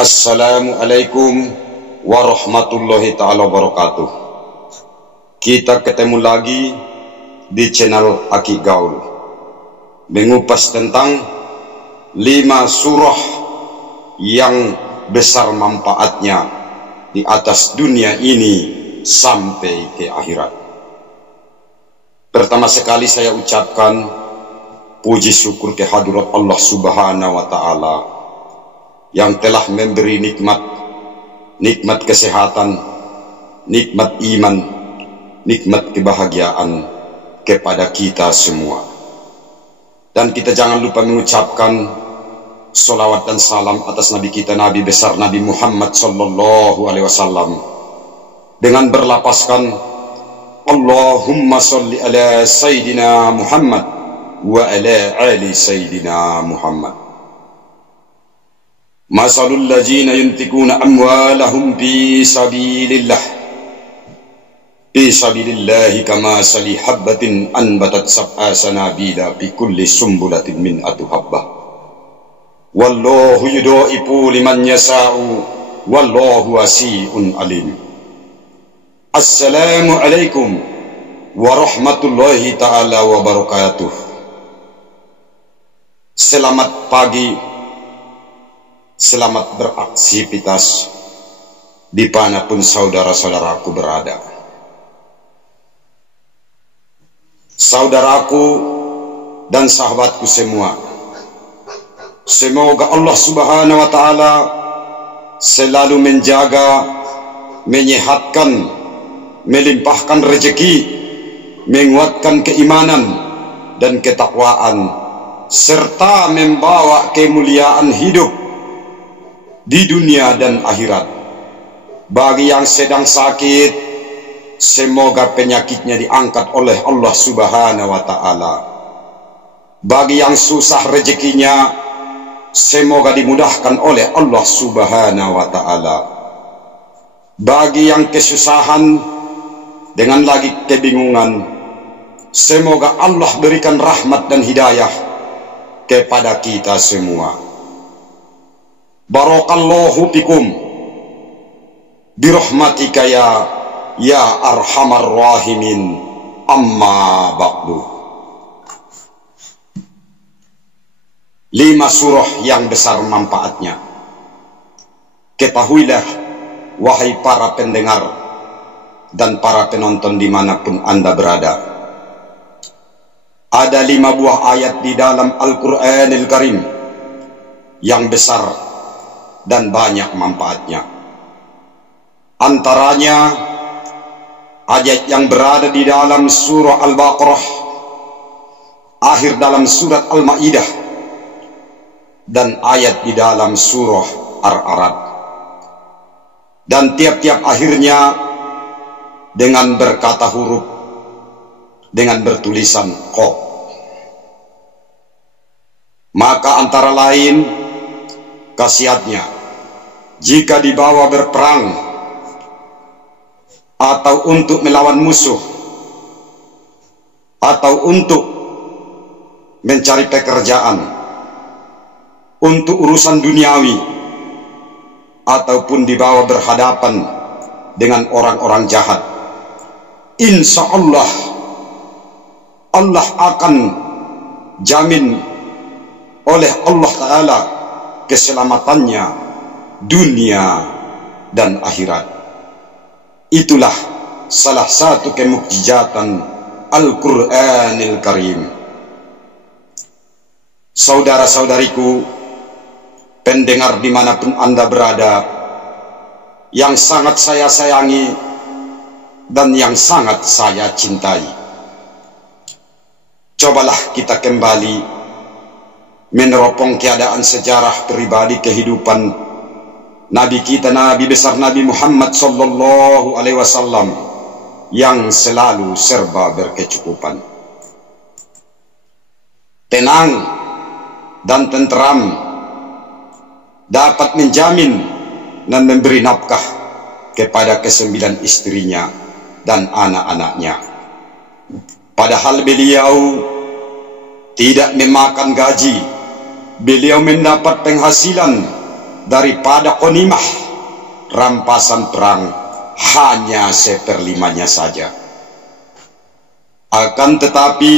Assalamualaikum warahmatullahi ta'ala wabarakatuh. Kita ketemu lagi di channel Aki Gaul, mengupas tentang 5 surah yang besar manfaatnya di atas dunia ini sampai ke akhirat. Pertama sekali saya ucapkan puji syukur kehadirat Allah Subhanahu wa Ta'ala yang telah memberi nikmat kesehatan, nikmat iman, nikmat kebahagiaan kepada kita semua. Dan kita jangan lupa mengucapkan salawat dan salam atas Nabi kita, Nabi besar Nabi Muhammad sallallahu alaihi wasallam, dengan berlapaskan Allahumma salli ala Sayyidina Muhammad wa ala ali Sayyidina Muhammad. Masalul ladzina yuntikuna amwalahum fi sabilillahi kama sali habbatin anbatat sab'a sanabila fi kulli sumbulatin min habbah wallahu yudaifu liman yasa'u wallahu wasi'un alim. Assalamualaikum warahmatullahi ta'ala wabarakatuh. Selamat pagi, selamat beraktivitas dimanapun saudara-saudaraku berada. Saudaraku dan sahabatku semua, semoga Allah Subhanahu wa Ta'ala selalu menjaga, menyehatkan, melimpahkan rezeki, menguatkan keimanan dan ketakwaan, serta membawa kemuliaan hidup di dunia dan akhirat. Bagi yang sedang sakit, semoga penyakitnya diangkat oleh Allah Subhanahu wa Ta'ala. Bagi yang susah rezekinya, semoga dimudahkan oleh Allah Subhanahu wa Ta'ala. Bagi yang kesusahan dengan lagi kebingungan, semoga Allah berikan rahmat dan hidayah kepada kita semua. Barakallahu fikum birahmatika ya arhamar rahimin, amma ba'du. 5 surah yang besar manfaatnya. Ketahuilah wahai para pendengar dan para penonton dimanapun Anda berada, ada 5 buah ayat di dalam Al-Quranil Karim yang besar dan banyak manfaatnya. Antaranya ayat yang berada di dalam surah Al-Baqarah, akhir dalam surat Al-Ma'idah, dan ayat di dalam surah Ar-Ra'd, dan tiap-tiap akhirnya dengan berkata huruf dengan bertulisan Qaf. Maka antara lain khasiatnya, jika dibawa berperang atau untuk melawan musuh atau untuk mencari pekerjaan, untuk urusan duniawi, ataupun dibawa berhadapan dengan orang-orang jahat, insya Allah akan jamin oleh Allah Ta'ala keselamatannya dunia dan akhirat. Itulah salah satu kemukjizatan Al-Quranil Karim. Saudara-saudariku pendengar dimanapun Anda berada, yang sangat saya sayangi dan yang sangat saya cintai, cobalah kita kembali meneropong keadaan sejarah pribadi kehidupan Nabi kita, Nabi besar Nabi Muhammad sallallahu alaihi wasallam, yang selalu serba berkecukupan, tenang dan tenteram, dapat menjamin dan memberi nafkah kepada ke-9 istrinya dan anak-anaknya. Padahal beliau tidak memakan gaji, beliau mendapat penghasilan daripada ghanimah, rampasan perang, hanya 1/5-nya saja. Akan tetapi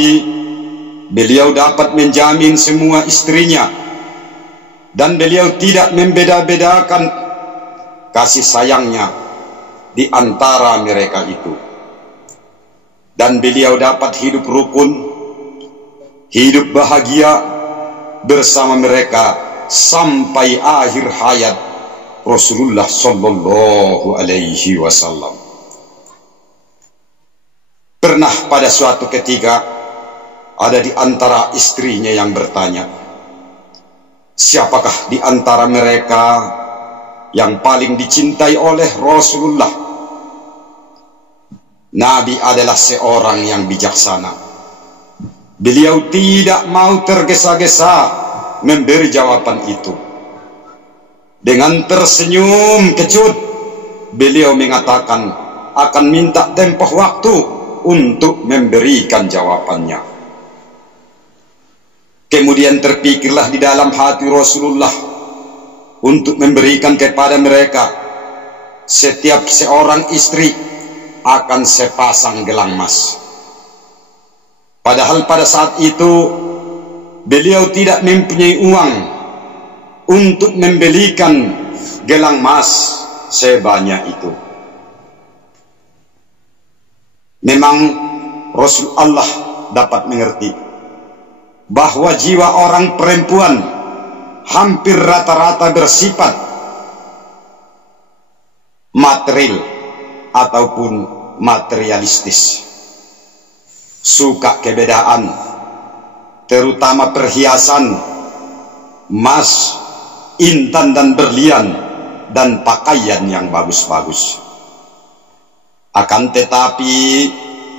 beliau dapat menjamin semua istrinya, dan beliau tidak membeda-bedakan kasih sayangnya di antara mereka itu. Dan beliau dapat hidup rukun, hidup bahagia bersama mereka sampai akhir hayat Rasulullah sallallahu alaihi wasallam. Pernah pada suatu ketika ada di antara istrinya yang bertanya, siapakah di antara mereka yang paling dicintai oleh Rasulullah? Nabi adalah seorang yang bijaksana. Beliau tidak mau tergesa-gesa memberi jawaban itu. Dengan tersenyum kecut, beliau mengatakan akan minta tempoh waktu untuk memberikan jawabannya. Kemudian terpikirlah di dalam hati Rasulullah untuk memberikan kepada mereka setiap seorang istri akan sepasang gelang emas. Padahal pada saat itu beliau tidak mempunyai uang untuk membelikan gelang emas sebanyak itu. Memang Rasul Allah dapat mengerti bahwa jiwa orang perempuan hampir rata-rata bersifat material ataupun materialistis, suka kebedaan, terutama perhiasan, emas, intan dan berlian, dan pakaian yang bagus-bagus. Akan tetapi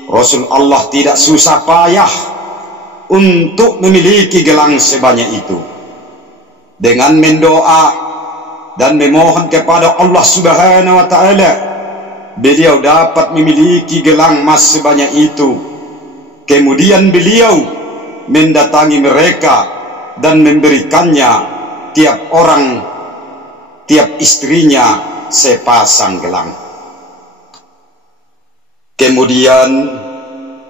Rasul Allah tidak susah payah untuk memiliki gelang sebanyak itu. Dengan mendoa dan memohon kepada Allah Subhanahu wa ta'ala, beliau dapat memiliki gelang emas sebanyak itu. Kemudian beliau mendatangi mereka dan memberikannya tiap orang, tiap istrinya sepasang gelang. Kemudian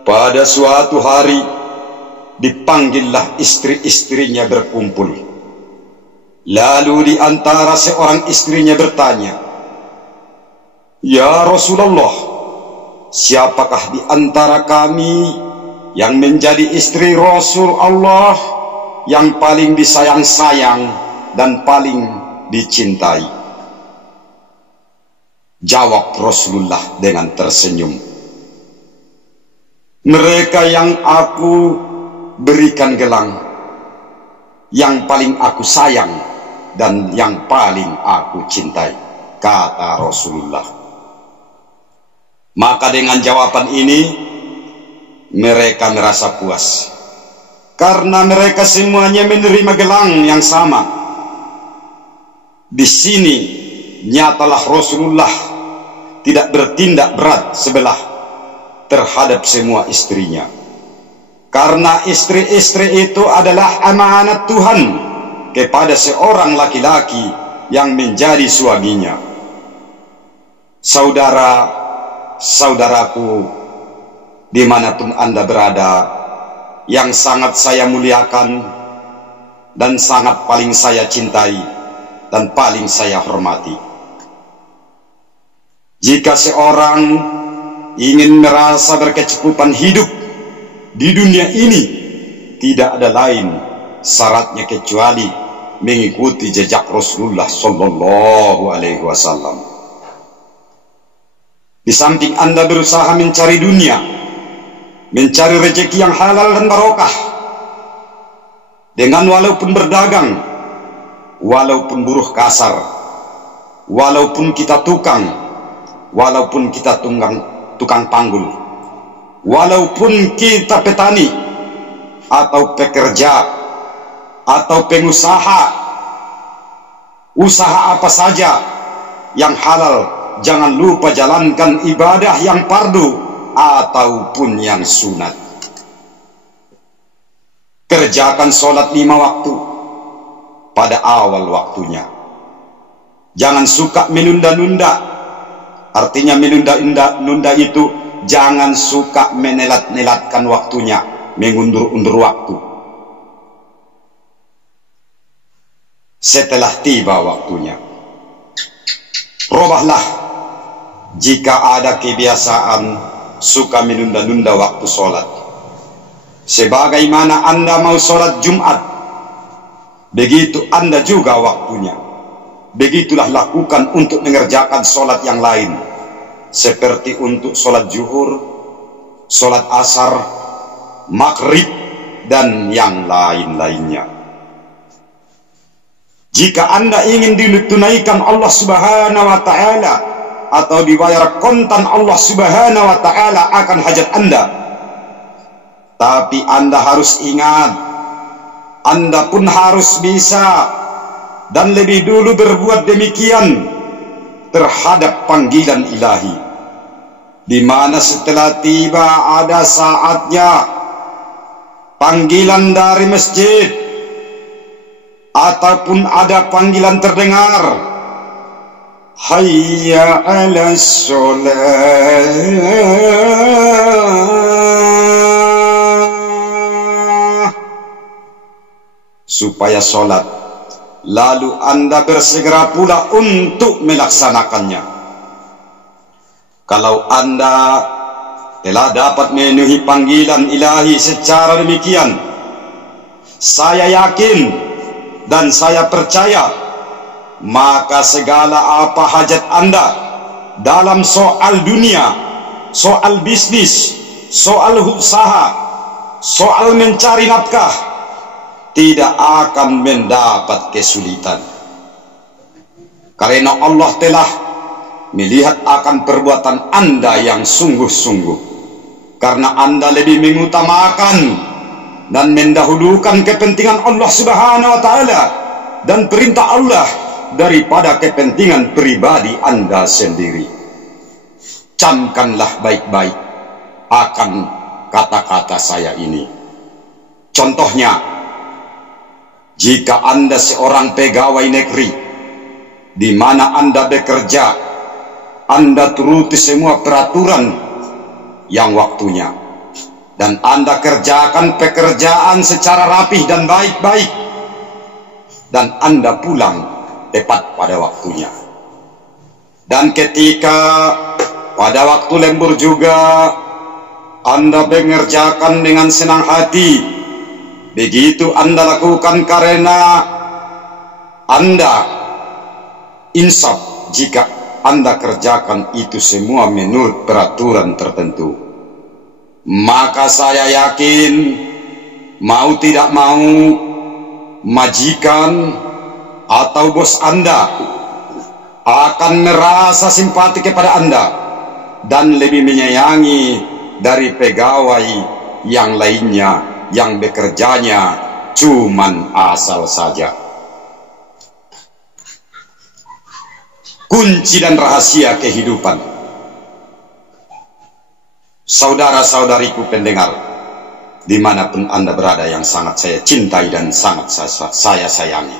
pada suatu hari dipanggillah istri-istrinya berkumpul. Lalu di antara seorang istrinya bertanya, "Ya Rasulullah, siapakah di antara kami yang menjadi istri Rasul Allah yang paling disayang-sayang dan paling dicintai?" Jawab Rasulullah dengan tersenyum, "Mereka yang aku berikan gelang, yang paling aku sayang dan yang paling aku cintai," kata Rasulullah. Maka dengan jawaban ini mereka merasa puas, karena mereka semuanya menerima gelang yang sama. Di sini nyatalah Rasulullah tidak bertindak berat sebelah terhadap semua istrinya, karena istri-istri itu adalah amanat Tuhan kepada seorang laki-laki yang menjadi suaminya. Saudara-saudaraku dimanapun Anda berada, yang sangat saya muliakan dan sangat paling saya cintai dan paling saya hormati, jika seorang ingin merasa berkecukupan hidup di dunia ini, tidak ada lain syaratnya kecuali mengikuti jejak Rasulullah sallallahu alaihi wasallam. Di samping Anda berusaha mencari dunia, mencari rezeki yang halal dan barokah, dengan walaupun berdagang, walaupun buruh kasar, walaupun kita tukang, walaupun kita tukang panggul, walaupun kita petani atau pekerja atau pengusaha, usaha apa saja yang halal, jangan lupa jalankan ibadah yang fardu ataupun yang sunat. Kerjakan sholat 5 waktu pada awal waktunya, Jangan suka menunda-nunda. Artinya menunda-nunda itu jangan suka menelat-nelatkan waktunya, mengundur-undur waktu. Setelah tiba waktunya, robahlah jika ada kebiasaan suka menunda-nunda waktu sholat. Sebagaimana Anda mau sholat Jumat, begitu Anda juga waktunya. Begitulah lakukan untuk mengerjakan sholat yang lain, seperti untuk sholat zuhur, sholat asar, maghrib, dan yang lain-lainnya. Jika Anda ingin ditunaikan Allah Subhanahu wa Ta'ala atau dibayar kontan Allah Subhanahu wa Ta'ala akan hajat Anda, tapi Anda harus ingat, Anda pun harus bisa dan lebih dulu berbuat demikian terhadap panggilan ilahi, di mana setelah tiba ada saatnya panggilan dari masjid ataupun ada panggilan terdengar, hayya 'alas sholat, supaya sholat. Lalu Anda bersegera pula untuk melaksanakannya. Kalau Anda telah dapat memenuhi panggilan ilahi secara demikian, saya yakin dan saya percaya, maka segala apa hajat Anda dalam soal dunia, soal bisnis, soal usaha, soal mencari nafkah, tidak akan mendapat kesulitan. Karena Allah telah melihat akan perbuatan Anda yang sungguh-sungguh. Karena Anda lebih mengutamakan dan mendahulukan kepentingan Allah Subhanahu wa Ta'ala dan perintah Allah daripada kepentingan pribadi Anda sendiri. Camkanlah baik-baik akan kata-kata saya ini. Contohnya, jika Anda seorang pegawai negeri, di mana Anda bekerja, Anda turuti semua peraturan yang waktunya, dan Anda kerjakan pekerjaan secara rapih dan baik-baik, dan Anda pulang tepat pada waktunya. Dan ketika pada waktu lembur juga Anda mengerjakan dengan senang hati, begitu Anda lakukan karena Anda insaf jika Anda kerjakan itu semua menurut peraturan tertentu. Maka saya yakin, mau tidak mau, majikan atau bos Anda akan merasa simpati kepada Anda dan lebih menyayangi dari pegawai yang lainnya yang bekerjanya cuman asal saja. Kunci dan rahasia kehidupan. Saudara-saudariku pendengar, dimanapun Anda berada yang sangat saya cintai dan sangat saya sayangi,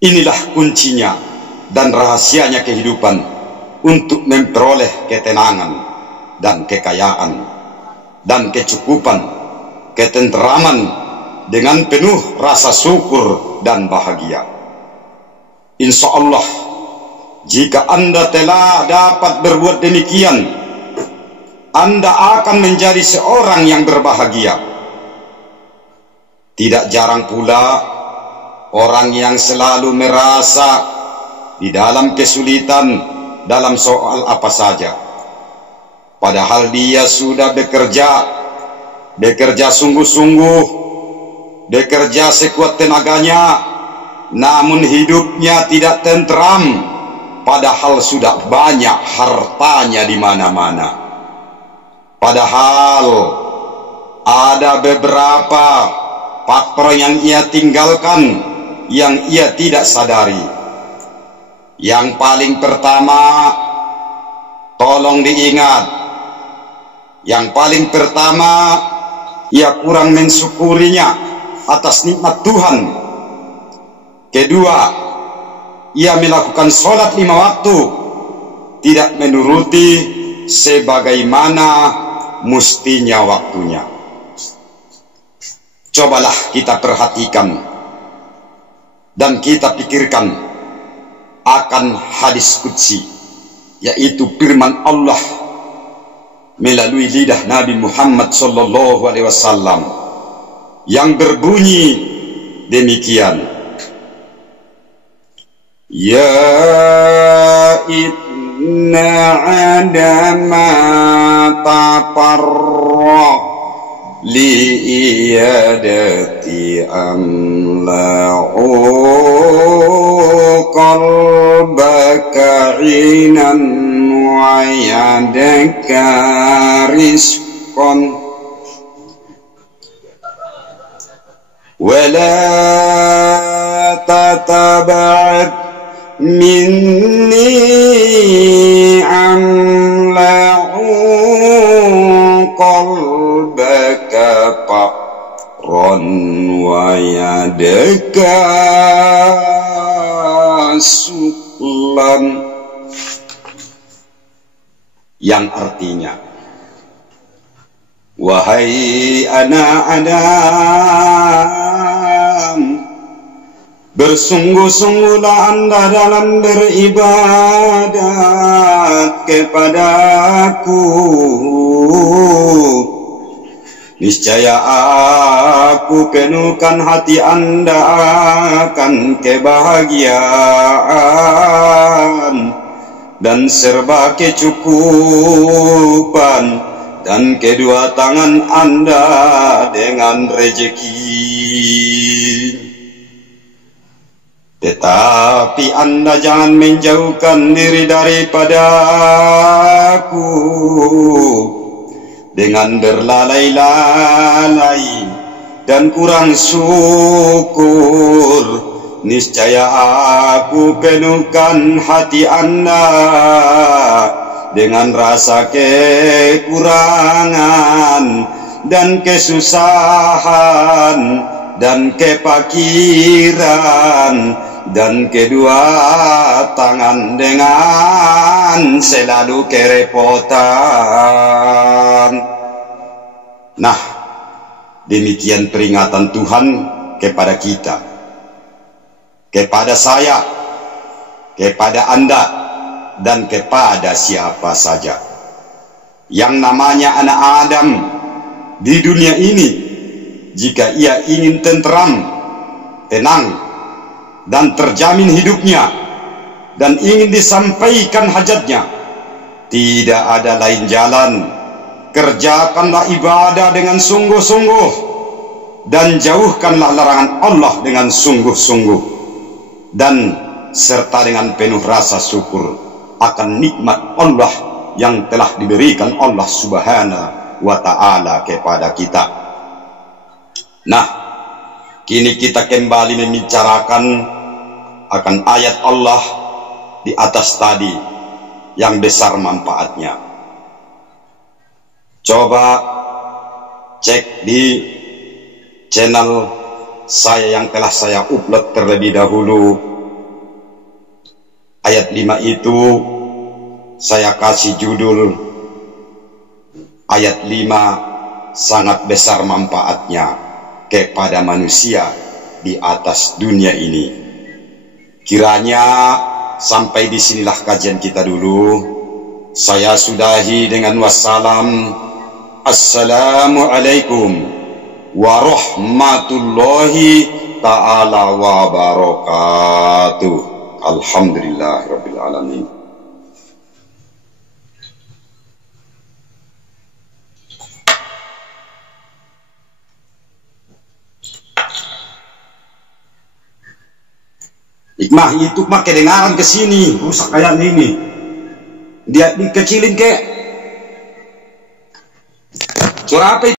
inilah kuncinya dan rahasianya kehidupan untuk memperoleh ketenangan dan kekayaan dan kecukupan, ketenteraman dengan penuh rasa syukur dan bahagia. Insya Allah, jika Anda telah dapat berbuat demikian, Anda akan menjadi seorang yang berbahagia. Tidak jarang pula orang yang selalu merasa di dalam kesulitan dalam soal apa saja, padahal dia sudah bekerja sungguh-sungguh, bekerja sekuat tenaganya, namun hidupnya tidak tentram, padahal sudah banyak hartanya di mana-mana. Padahal ada beberapa faktor yang ia tinggalkan, yang ia tidak sadari. Yang paling pertama, tolong diingat, yang paling pertama, ia kurang mensyukurinya atas nikmat Tuhan. Kedua, ia melakukan sholat 5 waktu, tidak menuruti sebagaimana mustinya waktunya. Cobalah kita perhatikan dan kita pikirkan akan hadis qudsi, yaitu firman Allah melalui lidah Nabi Muhammad SAW yang berbunyi demikian: Ya inna adama taparra li iyadati amla'u qalbaka inan wa yadaka rizqan wala tataba'ad minni amla'u qalbaka faqran wa yadaka suklan, yang artinya, wahai anak Adam, bersungguh-sungguhlah Anda dalam beribadat kepadaku. Niscaya aku penuhkan hati Anda akan kebahagiaan dan serba kecukupan, dan kedua tangan Anda dengan rezeki. Tetapi Anda jangan menjauhkan diri daripadaku dengan berlalai-lalai dan kurang syukur. Niscaya aku penuhkan hati Anda dengan rasa kekurangan dan kesusahan dan kepakiran, dan kedua tangan dengan selalu kerepotan. Nah, demikian peringatan Tuhan kepada kita, kepada saya, kepada Anda, dan kepada siapa saja yang namanya anak Adam di dunia ini. Jika ia ingin tentram, tenang, dan terjamin hidupnya, dan ingin disampaikan hajatnya, tidak ada lain jalan. Kerjakanlah ibadah dengan sungguh-sungguh, dan jauhkanlah larangan Allah dengan sungguh-sungguh, dan serta dengan penuh rasa syukur akan nikmat Allah yang telah diberikan Allah Subhanahu wa Ta'ala kepada kita. Nah, kini kita kembali membicarakan akan ayat Allah di atas tadi yang besar manfaatnya. Coba cek di channel saya yang telah saya upload terlebih dahulu. Ayat 5 itu saya kasih judul ayat 5 sangat besar manfaatnya kepada manusia di atas dunia ini. Kiranya sampai disinilah kajian kita dulu. Saya sudahi dengan wassalam. Assalamualaikum warahmatullahi ta'ala wabarakatuh. Alhamdulillahirabbil alamin. Hikmah itu mah kedengaran ke sini, rusak kayak ini. Dia dikecilin ke. Suara apa itu?